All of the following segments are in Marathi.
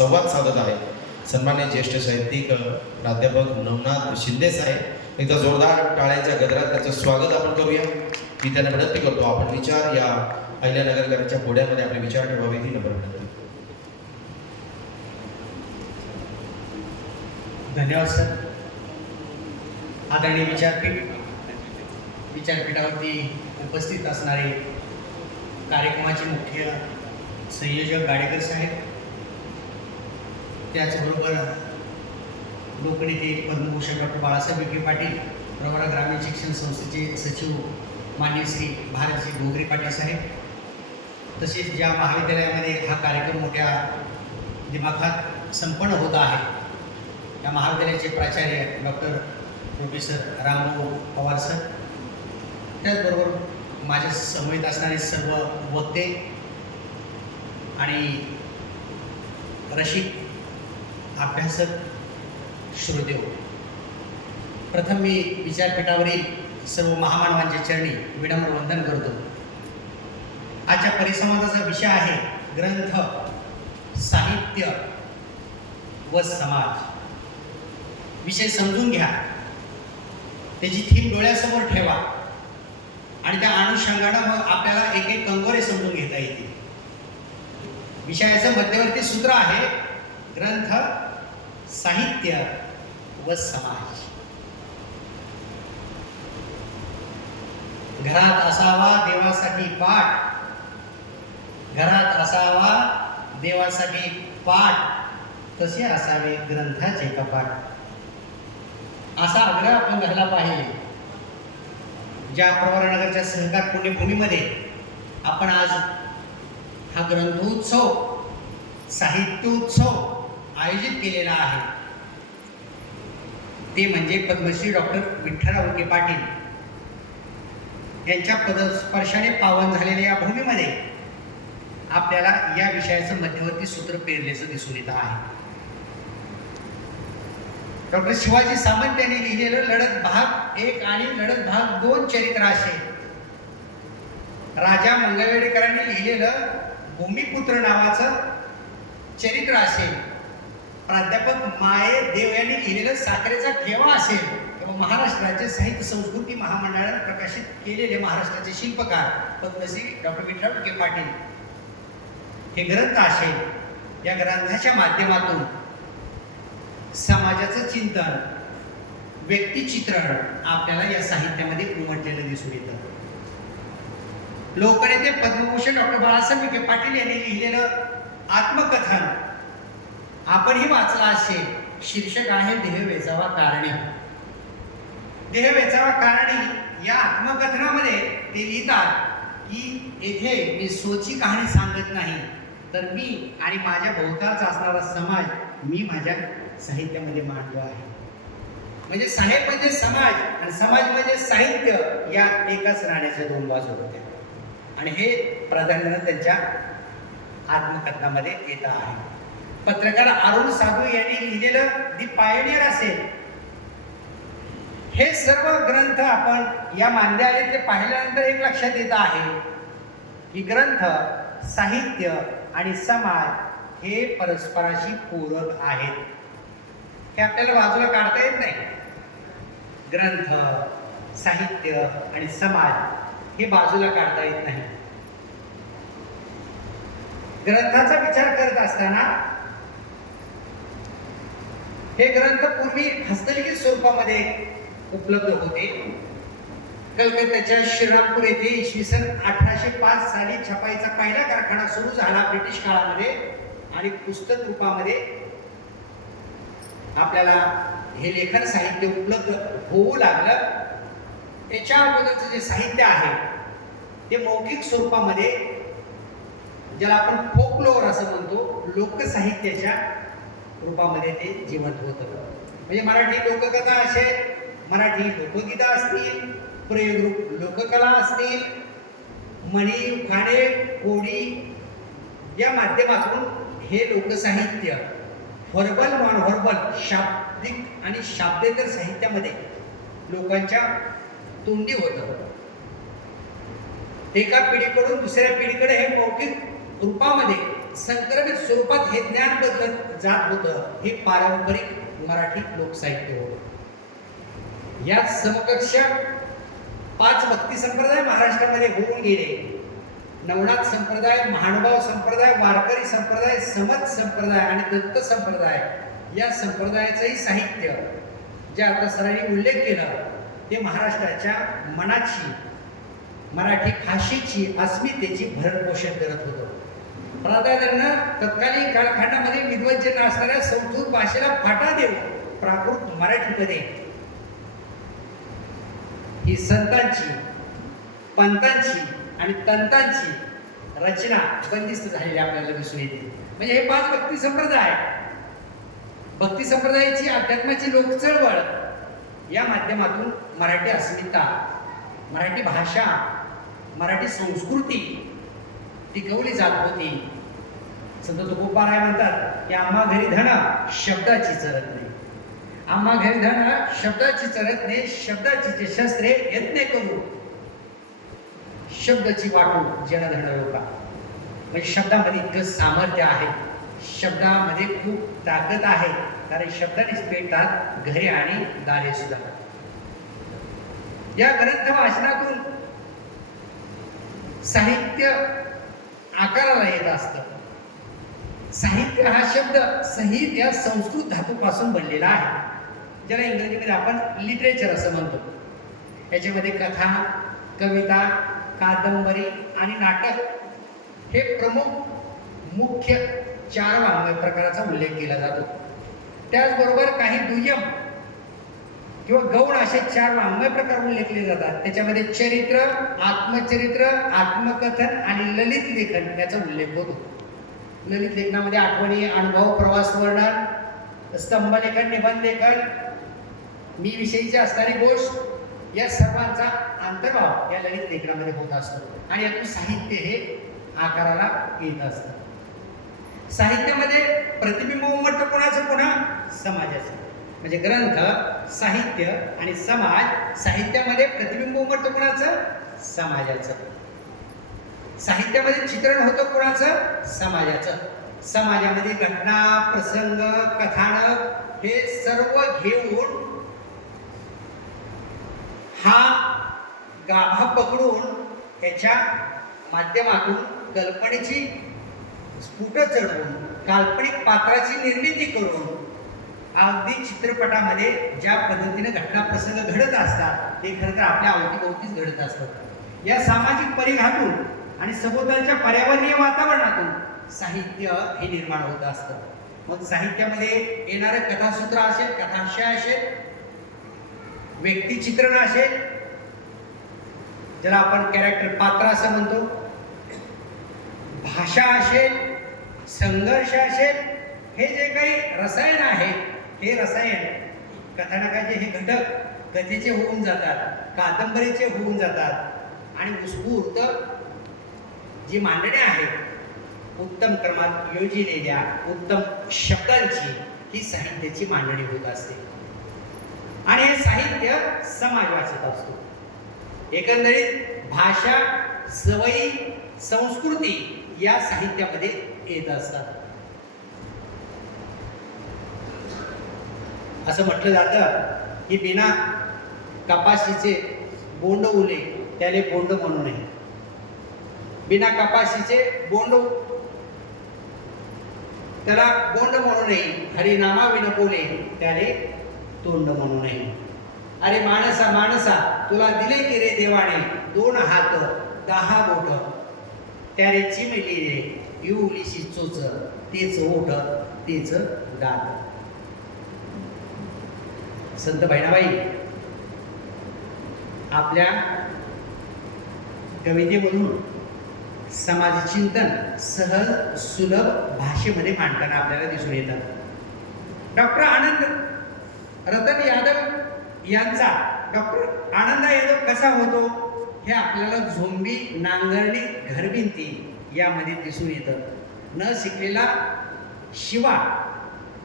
संवाद साधत आहे. सन्मान्य ज्येष्ठ साहित्यिक प्राध्यापक नवनाथ शिंदे साहेब, एकदा जोरदार टाळ्यांच्या गजरात त्याचं स्वागत आपण करूया. मी त्यांना विनंती करतो आपण विचार या अहिल्यानगरकरांच्या घोड्यामध्ये आपले विचार ठेवावे ही नम्र विनंती. धन्यवाद सर. आदरणीय विचारपीठावरती उपस्थित असणारे कार्यक्रमाचे मुख्य संयोजक गाडेकर साहेब, त्याचबरोबर लोकनेते पद्मभूषण डॉक्टर बाळासाहेब विखे पाटील, प्रवरा ग्रामीण शिक्षण संस्थेचे सचिव मान्य श्री भारतजी घोगरे पाटील साहेब, तसेच ज्या महाविद्यालयामध्ये हा कार्यक्रम मोठ्या दिमाखात संपन्न होत आहे त्या महाविद्यालयाचे प्राचार्य doctor professor Rambhau Pawar sir, त्याचबरोबर माझ्या समवेत असणारे सर्व वक्ते आणि रसिक अभ्यासक श्रोते, प्रथम मी विचारपीठावरील सर्व महामानवांच्या चरणी विनम्र वंदन करतो. आजच्या परिसंवादाचा विषय आहे ग्रंथ, साहित्य व समाज. विषय समजून घ्या, त्याची थीम डोळ्यासमोर ठेवा आणि त्या अनुषंगानं मग आपल्याला एक एक कंगोरे समजून घेता येतील. विषयाचं मध्यवर्ती सूत्र आहे ग्रंथ, साहित्य व समाज. घरात असावा देवासाठी पाठ, घरात असावा देवासाठी पाठ, तसे असावे ग्रंथाचे कपाट. असा आग्रह आपण धरला पाहिजे. ज्या प्रवरानगरच्या सहकार पुण्यभूमीमध्ये आपण आज हा ग्रंथोत्सव, साहित्योत्सव आयोजित केलेला आहे, ते म्हणजे पद्मश्री डॉक्टर विठ्ठलराव विखे पाटील यांच्या पदस्पर्शाने पावन झालेल्या या भूमीमध्ये आपल्याला या विषयाचं मध्यवर्ती सूत्र पेरल्याचं दिसून येत आहे. डॉक्टर शिवाजी सावंत यांनी लिहिलेलं लढत भाग 1 आणि लढत भाग 2 चरित्र असे, राजा मंगळवेडेकरांनी लिहिलेलं भूमिपुत्र नावाचं चरित्र असेल, प्राध्यापक माये देव यांनी लिहिलेलं साखरेचा ठेवा असेल, किंवा महाराष्ट्र राज्य साहित्य संस्कृती महामंडळाने प्रकाशित केलेले महाराष्ट्राचे शिल्पकार पद्मश्री डॉक्टर विठ्ठलराव विखे पाटील हे ग्रंथ असेल. या ग्रंथाच्या माध्यमातून समाजाचं चिंतन, व्यक्तिचित्रण आपल्याला या साहित्यामध्ये उमटलेलं दिसून येतं. लोकनेते पद्मभूषण डॉक्टर बाळासाहेब विखे पाटील यांनी लिहिलेलं आत्मकथन आपणही वाचला असेल. शीर्षक आहे देह वेचावा कारणी. देह वेचावा कारणी या आत्मकथनामध्ये ते लिहितात की येथे मी स्वची कहाणी सांगत नाही, तर मी आणि माझ्या भोवतालचा असणारा समाज मी माझ्या साहित्यामध्ये मांडलो आहे. म्हणजे साहेब म्हणजे समाज आणि समाज म्हणजे साहित्य, या एकाच नाण्याच्या 2 बाजू होत्या आणि हे प्राधान्यानं त्यांच्या आत्मकथनामध्ये येत आहे. पत्रकार अरुण साधू यांनी लिहिलेलं दी पायोनियर असेल. हे सर्व ग्रंथ आपण या मांडे आले ते पाहिल्यानंतर एक लक्षात येत आहे की ग्रंथ, साहित्य आणि समाज हे परस्पराशी पूरक आहेत. हे आपल्याला बाजूला काढता येत नाही. ग्रंथ, साहित्य आणि समाज हे बाजूला काढता येत नाही. ग्रंथाचा विचार करत असताना हे ग्रंथ पूर्वी हस्तलिखित स्वरूपामध्ये उपलब्ध होते. कलकत्त्याच्या श्रीरामपूर येथे इसवी सन 1805 साली छपाईचा पहिला कारखाना सुरू झाला ब्रिटिश काळामध्ये आणि पुस्तक रूपामध्ये आपल्याला हे लेखन साहित्य उपलब्ध होऊ लागलं. त्याच्या अगोदरचं जे साहित्य आहे ते मौखिक स्वरूपामध्ये, ज्याला आपण फोकलोअर असं म्हणतो, लोकसाहित्याच्या रूपामध्ये ते जिवंत होतं. म्हणजे मराठी लोककथा असेल, मराठी लोकगीता असतील, प्रयोगरूप लोककला असतील, म्हणी, उखाणे, कोडी या माध्यमातून हे लोकसाहित्य व्हर्बल, नॉन व्हर्बल, शाब्दिक आणि शाब्देतर साहित्यामध्ये लोकांच्या तोंडी होतं. एका पिढीकडून दुसऱ्या पिढीकडे हे मौखिक रूपामध्ये संक्रमित स्वरूपात हे ज्ञान बदलत जात होतं. हे पारंपरिक मराठी लोकसाहित्य होतं. या समकक्ष 5 भक्ती संप्रदाय महाराष्ट्रामध्ये होऊन गेले. नवनाथ संप्रदाय, महानुभाव संप्रदाय, वारकरी संप्रदाय, समत संप्रदाय आणि दत्त संप्रदाय या संप्रदायाचंही साहित्य जे आता सरांनी उल्लेख केला ते महाराष्ट्राच्या मनाची, मराठी भाषेची, अस्मितेची भरणपोषण करत होतं. प्राधान्यानं तत्कालीन कालखंडामध्ये विद्वज्जन असणाऱ्या संस्कृत भाषेला फाटा देऊन प्राकृत मराठीमध्ये ही संतांची, पंतांची आणि तंतांची रचना बंदिस्त झालेली आपल्याला दिसून येते. म्हणजे हे 5 भक्ती संप्रदाय, भक्ती संप्रदायाची अध्यात्माची लोक चळवळ या माध्यमातून मराठी अस्मिता, मराठी भाषा, मराठी संस्कृती टिकवली जात होती. संत तुकोबाराय म्हणतात की आम्हा घरी धन शब्दाची चरत नाही. आम्हा घरी धन शब्दाची चरत नाही. शब्दाची जे शस्त्रे यत्ने करू, शब्दाची वाटू जनधन लोका. म्हणजे शब्दामध्ये इतकं सामर्थ्य आहे, शब्दामध्ये खूप ताकद आहे. कारण शब्दानेच पेटतात घरे आणि दारे सुद्धा. या ग्रंथ वाचनातून साहित्य आकाराला येत असतं. साहित्य हा शब्द संहित या संस्कृत धातूपासून बनलेला आहे, ज्याला इंग्रजीमध्ये आपण लिटरेचर असं म्हणतो. याच्यामध्ये कथा, कविता, कादंबरी आणि नाटक हे प्रमुख मुख्य 4 वाङ्मय प्रकाराचा उल्लेख केला जातो. त्याचबरोबर काही दुय्यम किंवा गौण असे 4 वाङ्मय प्रकार उल्लेखले जातात. त्याच्यामध्ये चरित्र, आत्मचरित्र, आत्मकथन आणि ललित लेखन याचा उल्लेख होतो. ललित लेखनामध्ये आठवणी, अनुभव, प्रवास वर्णन, स्तंभलेखन, निबंधलेखन, मी विषयीचे असणारी गोष्ट या सर्वांचा अंतर्भाव या ललित लेखनामध्ये होत असतो. आणि यातून साहित्य हे आकाराला येत असतं. साहित्यामध्ये प्रतिबिंब उमटतं कोणाचं? पुन्हा समाजाचं. म्हणजे ग्रंथ, साहित्य आणि समाज. साहित्यामध्ये प्रतिबिंब उमटतं कोणाचं? समाजाचं. साहित्यामध्ये चित्रण होतं कोणाचं? समाजाचं. समाजामध्ये घटना, प्रसंग, कथानक हे सर्व घेऊन हा गाभा पकडून त्याच्या माध्यमातून कल्पनेची स्फुट चढवून काल्पनिक पात्राची निर्मिती करून अगदी चित्रपटामध्ये ज्या पद्धतीने घटना प्रसंग घडत असतात ते खरं तर आपल्या अवतीभोवतीच घडत असतात. या सामाजिक परिघातून आणि सभोवतालच्या पर्यावरणीय वातावरणातून साहित्य हे निर्माण होत असतं. मग साहित्यामध्ये येणारे कथासूत्र असेल, कथाशय असेल, व्यक्तिचित्रण असेल, ज्याला आपण कॅरेक्टर पात्र असं म्हणतो, भाषा असेल, संघर्ष असेल, हे जे काही रसायन आहे हे रसायन कथानकाचे हे घटक कथेचे होऊन जातात, कादंबरीचे होऊन जातात आणि उत्स्फूर्त जी मांडणी आहे उत्तम क्रमात योजिलेल्या उत्तम शब्दांची ही साहित्याची मांडणी होत असते. आणि हे साहित्य समाज वाचत असतो. एकंदरीत भाषा, सवयी, संस्कृती या साहित्यामध्ये येत असतात. असं म्हटलं जातं की बिना कपाशीचे बोंड उले त्याले बोंड म्हणू नये. बिना कपाशीचे बोंड त्याला बोंड म्हणू नये. हरिनामा विनकोले त्याले तोंड म्हणू नये. अरे माणसा माणसा तुला दिले की रे देवाने 2 हात 10 बोट त्यारे चिमलेले येऊलीशी चोच तेच ओठ तेच दात. संत बहिणाबाई आपल्या कवितेमधून समाजचिंतन सहज सुलभ भाषेमध्ये मांडताना आपल्याला दिसून येतात. डॉक्टर आनंद रतन यादव यांचा डॉक्टर आनंद यादव कसा होतो हे आपल्याला झोंबी, नांगरणी, घरभिंती यामध्ये दिसून येतं. न शिकलेला शिवा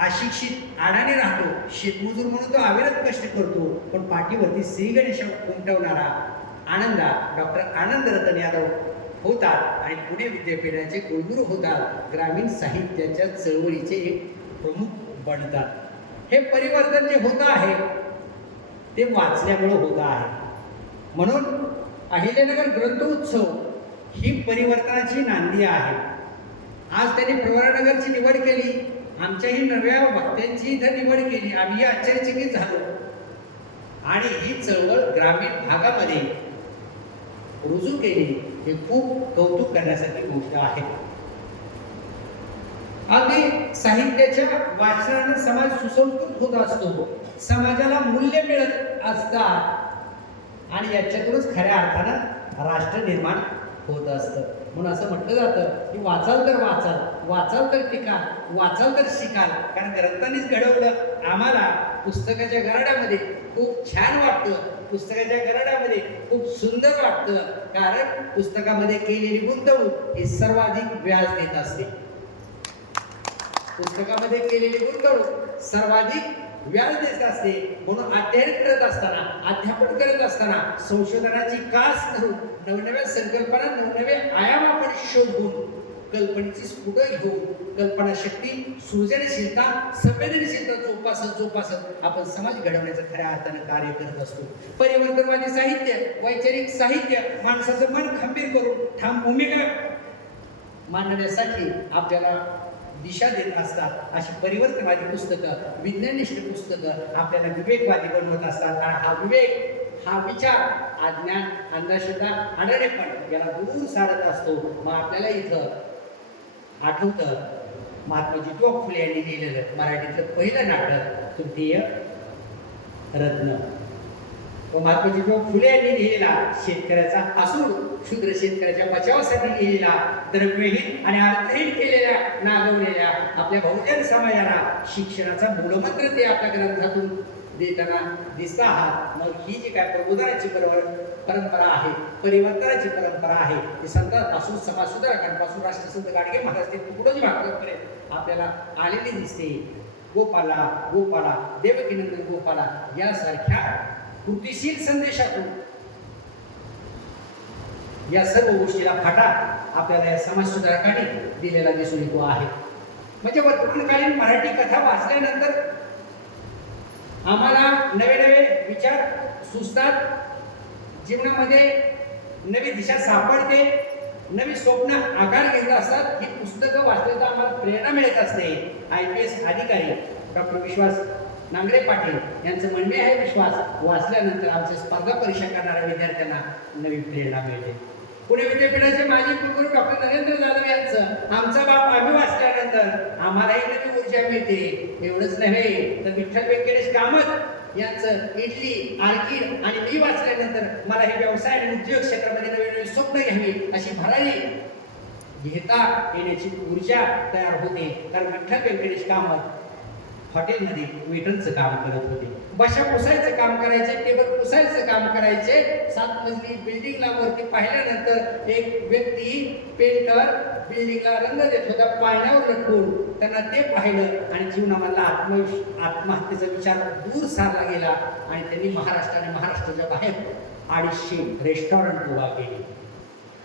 अशिक्षित अडाणी राहतो. शेतमजूर म्हणून तो अविरत कष्ट करतो, पण पाठीवरती श्रीगणेश उमटवणारा आनंदा डॉक्टर आनंद रतन यादव होतात आणि पुणे विद्यापीठाचे कुलगुरू होतात, ग्रामीण साहित्याच्या चळवळीचे एक प्रमुख बनतात। हे परिवर्तन जे होत आहे ते वाचल्यामुळे होत आहे। म्हणून अहिल्यानगर ग्रंथोत्सव ही परिवर्तनाची नांदी आहे। आज त्यांनी प्रवरानगरची निवड केली, आमच्याही नव्या वक्त्यांची इथं निवड केली, आम्ही आश्चर्यचकित झालो आणि ही चळवळ ग्रामीण भागामध्ये रुजू केली, हे खूप कौतुक करण्यासारखी गोष्ट आहे। अगदी साहित्याच्या वाचनाने समाज सुसंस्कृत होत असतो, समाजाला मूल्य मिळत असतात आणि याच्यातूनच खऱ्या अर्थानं राष्ट्र निर्माण होत असतं। म्हणून असं म्हटलं जातं की वाचाल तर वाचाल, वाचाल तर टिकाल, वाचाल तर शिकाल। कारण ग्रंथांनीच घडवलं। आम्हाला पुस्तकाच्या गराड्यामध्ये खूप छान वाटतं, पुस्तकाच्या गराड्यामध्ये खूप सुंदर वाटतं, कारण पुस्तकामध्ये केलेली गुंतवणूक ही सर्वाधिक व्याज देत असते। पुस्तकामध्ये केलेली गुंतवणूक सर्वाधिक व्याज देत असते। म्हणून अध्ययन करत असताना, अध्यापन करत असताना संशोधनाची कास धरून नवनव्या संकल्पना, नवनवे आयाम आपण शोधून कल्पनेची स्फुट घेऊन कल्पनाशक्ती, सृजनशीलता, संवेदनशीलता जोपासत आपण समाज घडवण्याचं खऱ्या अर्थानं कार्य करत असतो। परिवर्तनवादी साहित्य, वैचारिक साहित्य माणसाचं मन खंबीर करून ठाम भूमिका मांडण्यासाठी आपल्याला दिशा देत असतात। अशी परिवर्तनवादी पुस्तकं, विज्ञानिष्ठ पुस्तकं आपल्याला विवेकवादी बनवत असतात। आणि हा विवेक, हा विचार, अज्ञान, अंधश्रद्धा, आडरेपण याला दूर सारत असतो। मग आपल्याला इथं आठवतं महात्मा ज्योतिबा फुले यांनी लिहिलेलं मराठीतलं पहिलं नाटक तृतीय रत्न। व महात्मा ज्योतिबा फुले यांनी लिहिलेला शेतकऱ्याचा असूड, क्षुद्र शेतकऱ्याच्या बचावासाठी लिहिलेला, द्रव्यहीन आणि अर्थहीन केलेल्या, नागवलेल्या आपल्या बहुजन समाजाला शिक्षणाचा मूलमंत्र ते आपल्या ग्रंथातून देताना दिसत आहात। मग ही जी काय प्रबोधनाची परंपरा आहे, परिवर्तनाची परंपरा आहे, ती संतांपासून, समाजसुधारकांपासून राष्ट्रसंत गाडगे महाराज ते पुढे वाटपर्यंत आपल्याला आलेली दिसते। गोपाला गोपाला, देवकीनंदन गोपाला यासारख्या कृतिशील संदेशातून या सर्व गोष्टीला फाटा आपल्याला या समाजसुधारकांनी दिलेला दिसून येतो आहे। म्हणजे वर्तमानकालीन मराठी कथा वाचल्यानंतर आम्हाला नवे नवे विचार सुचतात, जीवनामध्ये नवी दिशा सापडते, नवी स्वप्न आकार घेत असतात। ही पुस्तकं वाचल्याचा आम्हाला प्रेरणा मिळत असते। IPS अधिकारी डॉक्टर विश्वास नांगरे पाटील यांचं म्हणणे आहे, विश्वास वाचल्यानंतर आमच्या स्पर्धा परीक्षा करणाऱ्या विद्यार्थ्यांना नवी प्रेरणा मिळते। पुणे विद्यापीठाचे माजी कुलगुरू डॉक्टर नरेंद्र जाधव यांचं आमचा बाप आम्ही वाचल्यानंतर आम्हालाही नवी ऊर्जा मिळते। एवढंच नव्हे तर विठ्ठल व्यंकटेश कामत यांचं इडली, आर्किड आणि मी वाचल्यानंतर मला हे व्यवसाय आणि उद्योग क्षेत्रामध्ये नवी नवी स्वप्न घ्यावी अशी भरारी घेता येण्याची ऊर्जा तयार होते। कारण विठ्ठल व्यंकटेश कामत हॉटेलमध्ये वेटरचं काम करत होते, बशा पुसायचं काम करायचे, टेबल पुसायचं काम करायचे। 7 मजली बिल्डिंगला वरती पाहिल्यानंतर एक व्यक्ती पेंटर बिल्डिंगला रंग देत होता, पाळण्यावर लटकून त्यांना ते पाहिलं आणि जीवनामधला आत्महत्येचा विचार दूर सारला गेला आणि त्यांनी महाराष्ट्राच्या बाहेर 250 रेस्टॉरंट उभा केले।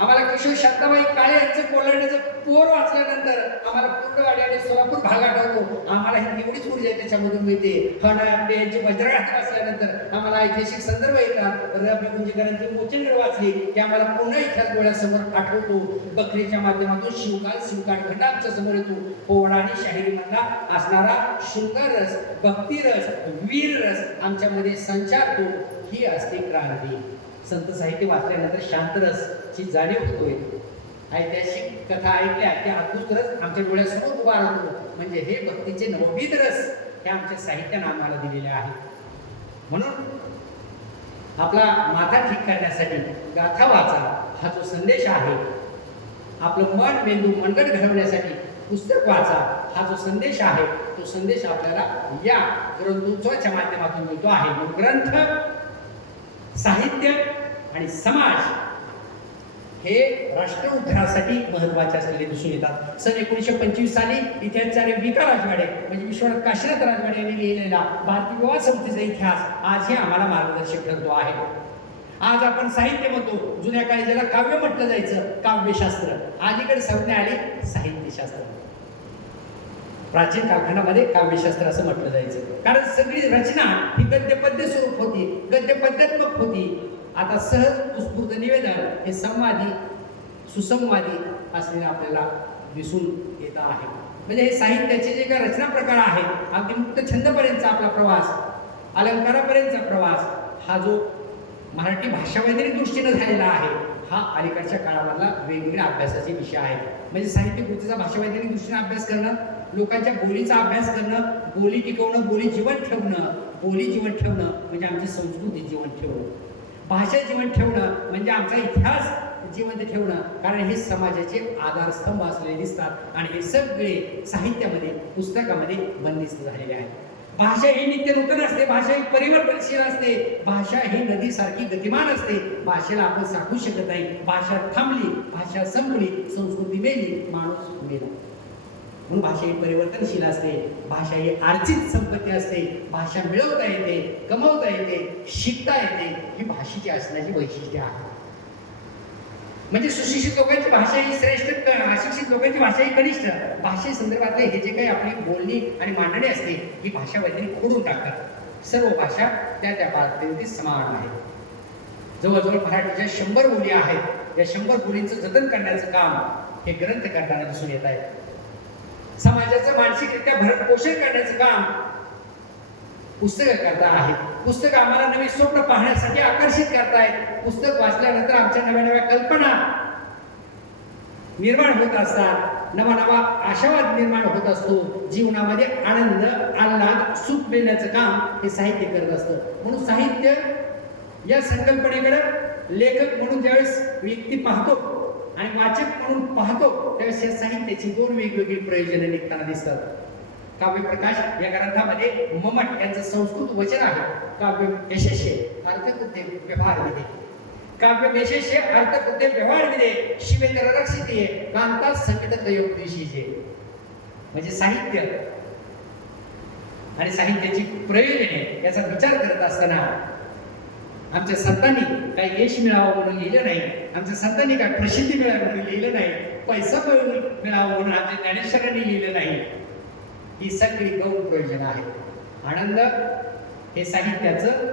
आम्हाला किशोर शांताबाई काळे यांचं कोल्हाड्याचं पोर वाचल्यानंतर आम्हाला पूर्णवाडी आणि सोलापूर भाग आठवतो। आम्हाला ही एवढीच ऊर्जा त्याच्यामधून मिळते। फडणवीस यांची वज्रगाठ वाचल्यानंतर आम्हाला ऐतिहासिक संदर्भ येतात। रवी गुंजेकरांची मोचनगड वाचली की आम्हाला पुन्हा इतिहास डोळ्यासमोर आठवतो। बकरीच्या माध्यमातून शिवकाळ घंटा आमच्या समोर येतो। पोवाडा आणि शाहिरीमधला असणारा शृंगार रस, भक्तिरस, वीररस आमच्यामध्ये संचारतो। ही असते क्रांती। संत साहित्य वाचल्यानंतर शांतरसची जाणीव होतोय। ऐतिहासिक कथा ऐकल्या की अद्भुत रस आमच्या डोळ्यासमोर उभा राहतो। म्हणजे हे भक्तीचे नवविध रस हे आमच्या साहित्यानं आम्हाला दिलेले आहेत। म्हणून आपला माथा ठीक करण्यासाठी गाथा वाचा हा जो संदेश आहे, आपलं मन, मेंदू, मनगट घडवण्यासाठी पुस्तक वाचा हा जो संदेश आहे, तो संदेश आपल्याला या ग्रंथोत्सवाच्या माध्यमातून मिळतो आहे। म्हणून ग्रंथ, साहित्य आणि समाज हे राष्ट्र उद्धारासाठी महत्वाचे असलेले दिसून येतात। सन 1925 साली इतिहासचार्य विका राजवाडे म्हणजे विश्वनाथ काशीनाथ राजवाडे यांनी लिहिलेला भारतीय विवाह समितीचा इतिहास आजही आम्हाला मार्गदर्शक ठरतो आहे। आज आपण साहित्य म्हणतो, जुन्या काळी ज्याला काव्य म्हटलं जायचं, काव्यशास्त्र. अलीकडे संज्ञा आली साहित्यशास्त्र. प्राचीन कालखंडामध्ये काव्यशास्त्र असं म्हटलं जायचं, कारण सगळी रचना ही गद्यपद्य स्वरूप होती, गद्यपद्यात्मक होती. आता सहज उत्स्फूर्त निवेदन हे संवादी सुसंवादी असलेलं आपल्याला दिसून येत आहे. म्हणजे हे साहित्याचे जे काही रचना प्रकार आहेत, अगदी मुक्त छंदपर्यंतचा आपला प्रवास, अलंकारापर्यंतचा प्रवास, हा जो मराठी भाषा वैज्ञानिक दृष्टीने झालेला आहे, हा अलीकडच्या काळामधला वेगवेगळ्या अभ्यासाचे विषय आहेत. म्हणजे साहित्य कृतीचा भाषा वैज्ञानिक दृष्टीने अभ्यास करणं, लोकांच्या बोलीचा अभ्यास करणं, बोली टिकवणं, बोली जीवन ठेवणं. बोली जीवन ठेवणं म्हणजे आमची संस्कृती जीवन ठेवणं, भाषा जीवन ठेवणं म्हणजे आमचा इतिहास जिवंत ठेवणं. कारण हे समाजाचे आधारस्तंभ असलेले दिसतात आणि हे सगळे साहित्यामध्ये, पुस्तकामध्ये बंदिस्त झालेले आहेत. भाषा ही नित्य नूतन असते, भाषा ही परिवर्तनशील असते, भाषा ही नदीसारखी गतिमान असते. भाषेला आपण साठवू शकत नाही. भाषा थांबली, भाषा संपली, संस्कृती मेली, माणूस मेला. म्हणून भाषा ही परिवर्तनशील असते, भाषा ही अर्जित संपत्ती असते. भाषा मिळवता येते, कमवता येते, शिकता येते. ही भाषेची असण्याची वैशिष्ट्य आहे. म्हणजे सुशिक्षित लोकांची भाषा ही श्रेष्ठ, अशिक्षित लोकांची भाषा ही कनिष्ठ. भाषेसंदर्भातले हे जे काही आपली बोलणी आणि मांडणी असते, ही भाषा वैज्ञानिक खोडून टाकतात. सर्व भाषा त्या त्या पातळीवरती समान आहेत. जवळजवळ मराठीच्या 100 बोली आहेत. या 100 बोलींचं जतन करण्याचं काम हे ग्रंथ करताना दिसून येत आहे. समाजाचं मानसिकरित्या भरण पोषण करण्याचं काम पुस्तकं करता आहेत. पुस्तक आम्हाला नवी स्वप्न पाहण्यासाठी आकर्षित करतायत. पुस्तक वाचल्यानंतर आमच्या नव्या नव्या कल्पना निर्माण होत असतात, नवा नवा आशावाद निर्माण होत असतो. जीवनामध्ये आनंद, आल्हाद, सुख मिळण्याचं काम हे साहित्य करत असतं. म्हणून साहित्य या संकल्पनेकडे लेखक म्हणून ज्यावेळेस व्यक्ती पाहतो आणि वाचक म्हणून पाहतो, त्यावेळेस या साहित्याची 2 वेगवेगळी प्रयोजने निघताना दिसतात. काव्यप्रकाश या ग्रंथामध्ये ममट यांचं संस्कृत वचन आहे. काव्य यशस्ये अर्थकृत्ये व्यवहार विधे, काव्य यशस्ये अर्थकृत्ये व्यवहार विधे, शिवेतर रक्षिते कांता संगीत योग दिशीचे. म्हणजे साहित्य आणि साहित्याची प्रयोजने याचा विचार करत असताना आमच्या संतांनी काही यश मिळावं म्हणून लिहिलं नाही, आमच्या संतांनी काही प्रसिद्धी मिळावी म्हणून लिहिलं नाही, पैसा मिळावा म्हणून आमच्या ज्ञानेश्वरांनी लिहिलं नाही. ही सगळी गौण प्रयोजन आहेत. आनंद हे साहित्याचं